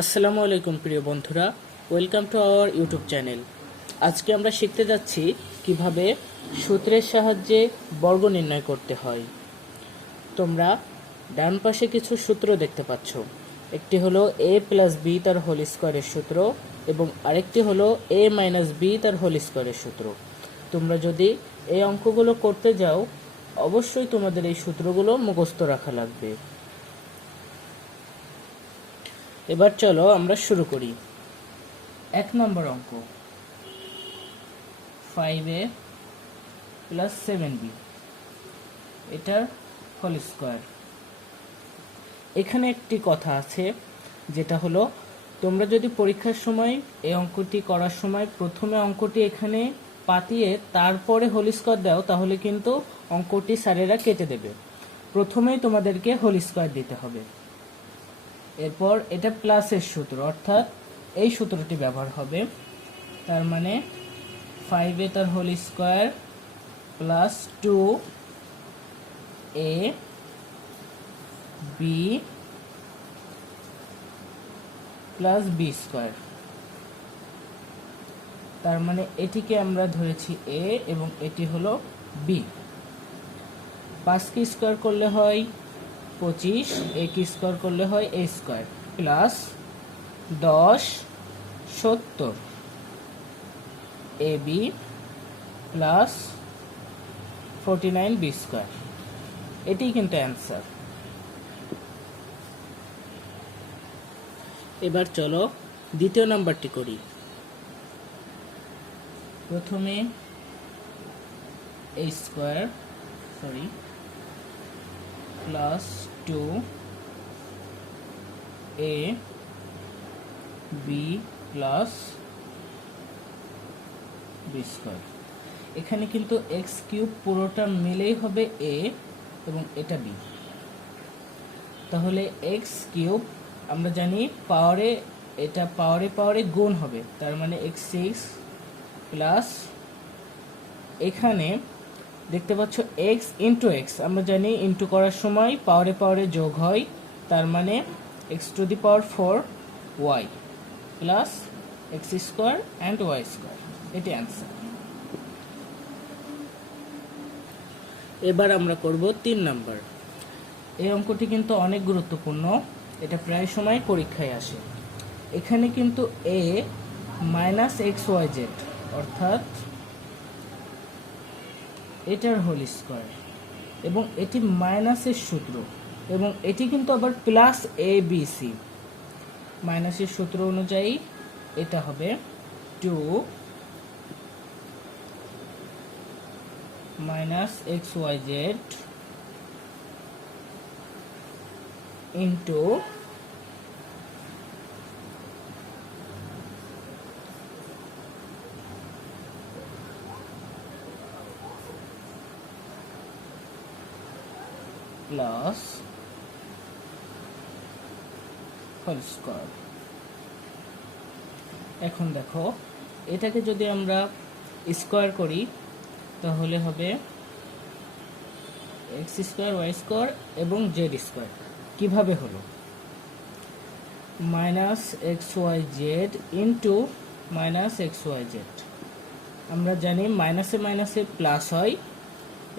আসসালামু আলাইকুম প্রিয় বন্ধুরা, welcome to our YouTube channel. আজকে আমরা শিখতে যাচ্ছি কিভাবে সূত্রের সাহায্যে বর্গ নির্ণয় করতে হয়। তোমরা ডান পাশে কিছু সূত্র দেখতে পাচ্ছ। একটি হলো a প্লাস বি তার হোল স্কোয়ারের সূত্র এবং আরেকটি হলো a মাইনাস বি তার হোল স্কোয়ারের সূত্র। তোমরা যদি এই অঙ্কগুলো করতে যাও, অবশ্যই তোমাদের এই সূত্রগুলো মুখস্থ রাখা লাগবে। এবার চলো আমরা শুরু করি। 1 নম্বর অঙ্ক, 5a প্লাস 7b এটার হোল স্কোয়ার। এখানে একটি কথা আছে, যেটা হলো তোমরা যদি পরীক্ষার সময় এই অঙ্কটি করার সময় প্রথমে অঙ্কটি এখানে পাতিয়ে তারপরে হোল স্কোয়ার দাও, তাহলে কিন্তু অঙ্কটি স্যারেরা কেটে দেবে। প্রথমেই তোমাদেরকে হোল স্কোয়ার দিতে হবে। এরপর এটা প্লাসের সূত্র, অর্থাৎ এই সূত্রটি ব্যবহার হবে। তার মানে 5a তার whole square plus 2a b plus B square. তার মানে এটিকে আমরা ধরেছি a এবং এটি হলো b। 5কে স্কোয়ার করলে হয় 25, a কে স্কোয়ার করলে হয় a square plus 10 70 ab plus 49 b square. এটি কিন্তু অ্যান্সার। এবার চলো দ্বিতীয় নাম্বারটি করি। প্রথমে a square plus 2a b plus B square. এখানে কিন্তু এক্স কিউব পুরোটা মিলেই হবে a এবং এটা b। তাহলে এক্স কিউব আমরা জানি পাওয়ারে, এটা পাওয়ারে গুণ হবে, তার মানে x6 প্লাস এখানে দেখতে পাচ্ছ x ইন্টু এক্স, আমরা জানি ইন্টু করার সময় পাওয়ারে যোগ হয়, তার মানে x to the power 4 y plus X square and Y square. এটি অ্যান্সার। এবার আমরা করব 3 নাম্বার। এই অঙ্কটি কিন্তু অনেক গুরুত্বপূর্ণ, এটা প্রায় সময় পরীক্ষায় আসে। এখানে কিন্তু a minus X Y Z, অর্থাৎ এটার হোল স্কোয়ার, এবং এটি মাইনাসের সূত্র, এবং এটি কিন্তু আবার প্লাস এ বি সি। মাইনাসের সূত্র অনুযায়ী এটা হবে 2 minus X Y Z into plus whole square. এখন দেখো, এটাকে যদি আমরা স্কোয়ার করি তাহলে হবে এক্স স্কোয়ার ওয়াই স্কোয়ার এবং জেড স্কোয়ার। কীভাবে হলো? Minus X Y Z into minus X Y Z. আমরা জানি মাইনাসে মাইনাসে প্লাস হয়,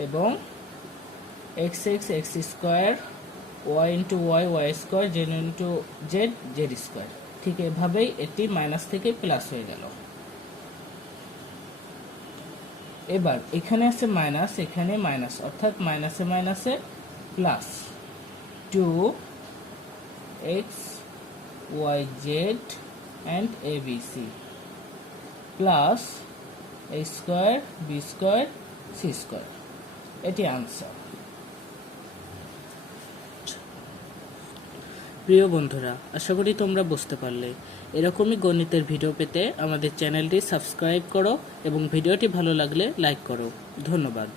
এবং X X X square, Y into Y Y square, Z into Z Z square. ঠিক এভাবেই এটি মাইনাস থেকে প্লাস হয়ে গেল। এবার এখানে আছে মাইনাস, এখানে মাইনাস, অর্থাৎ মাইনাসে মাইনাসে plus 2x y z and abc plus a square b square c square. এটি আনসার। প্রিয় বন্ধুরা, আশা করি তোমরা বুঝতে পারলে। এরকমই গণিতের ভিডিও পেতে আমাদের চ্যানেলটি সাবস্ক্রাইব করো এবং ভিডিওটি ভালো লাগলে লাইক করো। ধন্যবাদ।